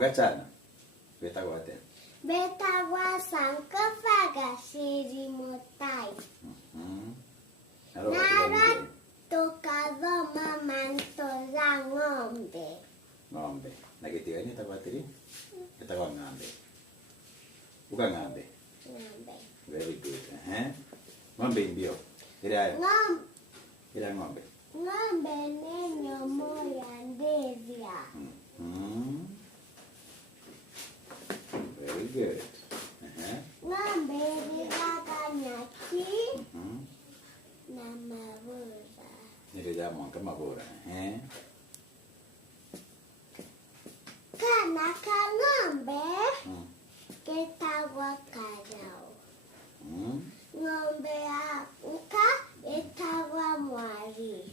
Ukachana. Betagwa ate. Betagwa Sankofaga Shirimotai. Nara tokadoma mantola ng'ombe. Ng'ombe. Nakitigani tabatiri? Betagwa ng'ombe. Uka ng'ombe. Ng'ombe. Very good. Ng'ombe mbio. Ira ng'ombe. Ng'ombe ni nyomo ya ndevya. Very good. Ng'ombe lilaga nyaki na mabura. Nilija mwanga mabura. Kana ka ng'ombe ketagwa kanyao. Ng'ombe ya uka etagwa mwari.